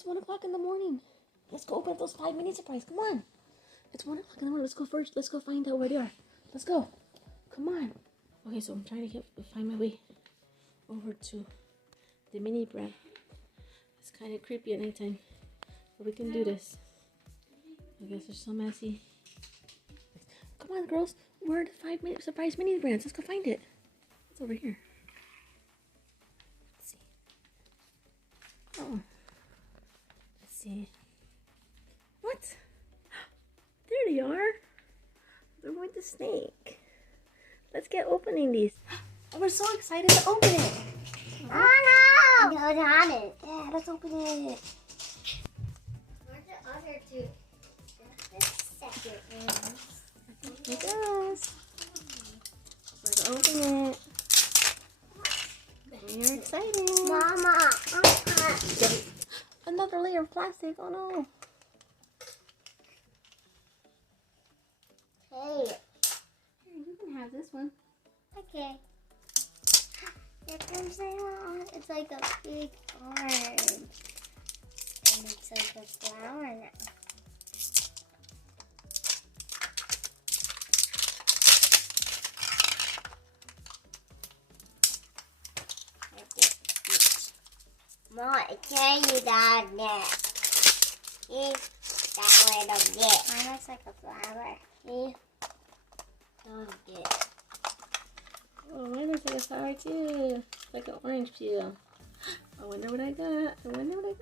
It's 1 o'clock in the morning. Let's go open up those 5 mini surprise. Come on. It's 1 o'clock in the morning. Let's go first. Let's go find out where they are. Let's go. Come on. Okay, so I'm trying to find my way over to the mini brand. It's kind of creepy at nighttime, but we can do this. I guess they're so messy. Come on, girls. Where are the 5 minute surprise mini brands? Let's go find it. It's over here. Let's see. Oh. Let's see. What? There they are. They're with the snake. Let's get opening these. Oh, we're so excited to open it. Oh no! Don't have it. Yeah, let's open it. Where's the other two? The second one. Here it goes. Let's open it. We're excited. Mama. Another layer of plastic. Oh no. Hey. Here, you can have this one. Okay. Here comes the one. It's like a big orange. And it's like a flower now. Mom, I can't use that next. See? That way don't get. Mine looks like a flower. See? Don't get. Oh, mine looks like a flower too. Like an orange peel. I wonder what I got. I wonder what I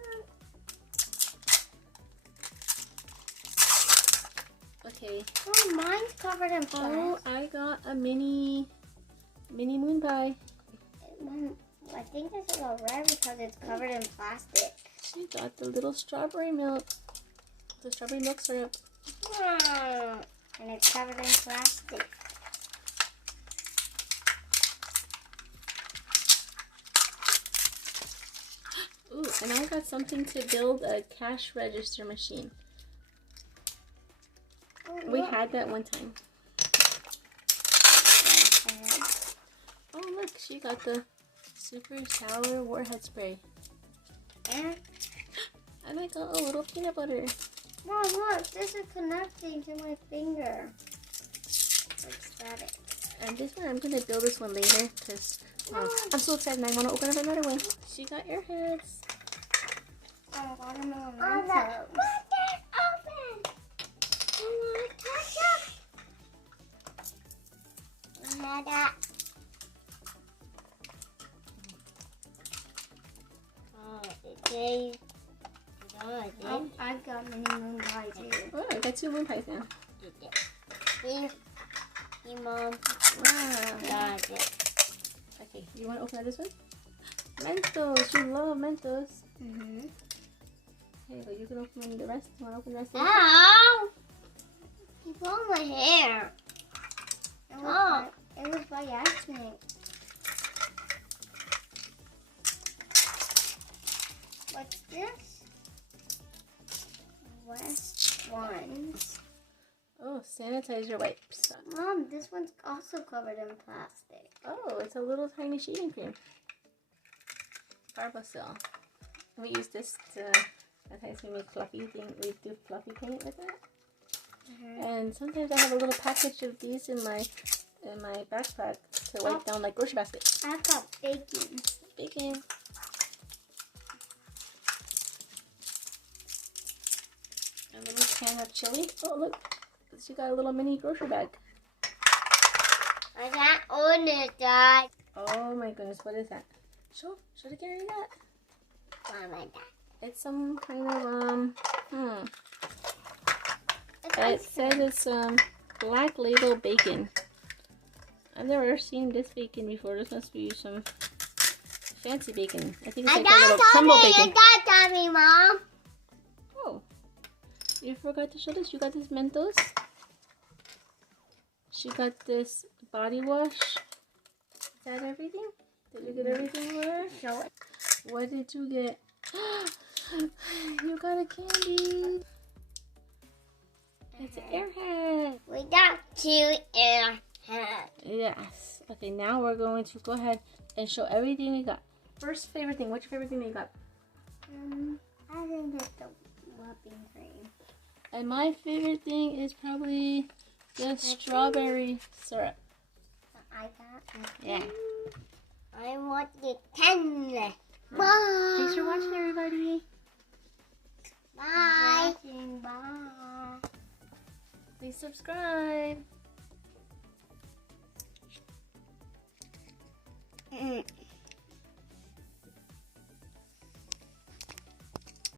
got. Okay. Oh, mine's covered in plastic. Oh, I got a mini moon pie. I think this is all red because it's covered in plastic. She got the little strawberry milk. The strawberry milk syrup. And it's covered in plastic. Ooh, and I got something to build a cash register machine. Oh, We look. had that one time. Oh, look, she got the super sour warhead spray. And And I got a little peanut butter. Mom, look, this is connecting to my finger. Like static. And this one, I'm going to build this one later because I'm so excited and I want to open up another one. She got airheads. Oh, watermelon. Oh, Look, it's open. Nada. Oh, okay. I've got mini moon pies here. Oh, I got 2 moon pies now. Here, Mom. Wow. Got it. Okay, you want to open up this one? Mentos. You love Mentos. Mm-hmm. Okay, but you can open the rest. You want to open the rest? Ow! You pulled my hair. It was by accident. What's this? West ones. Oh, sanitizer wipes. Mom, this one's also covered in plastic. Oh, it's a little tiny shaving cream. Barbacil. We use this to, sometimes we make fluffy thing. We do fluffy paint with it. And sometimes I have a little package of these in my backpack to wipe down like grocery baskets. I've got bacon. Bacon. A little can of chili. Oh, look. She got a little mini grocery bag. I can't own it, Dad. Oh my goodness, what is that? Show the Gary that. Oh my God. It's some kind of, It says it's, black label bacon. I've never seen this bacon before. This must be some fancy bacon. I think it's like a little crumble bacon. Got me, Mom. Oh, you forgot to show this. You got this Mentos. She got this body wash. Is that everything? Did you get everything, Laura? Show it. What did you get? You got a candy. It's an airhead. We got 2 airheads. Yes. Okay, now we're going to go ahead and show everything we got. First favorite thing. What's your favorite thing that you got? I think it's the whipping cream. And my favorite thing is probably the strawberry syrup. I got. Yeah. I want the 10. Bye. Thanks for watching, everybody. Bye. Bye. Please subscribe.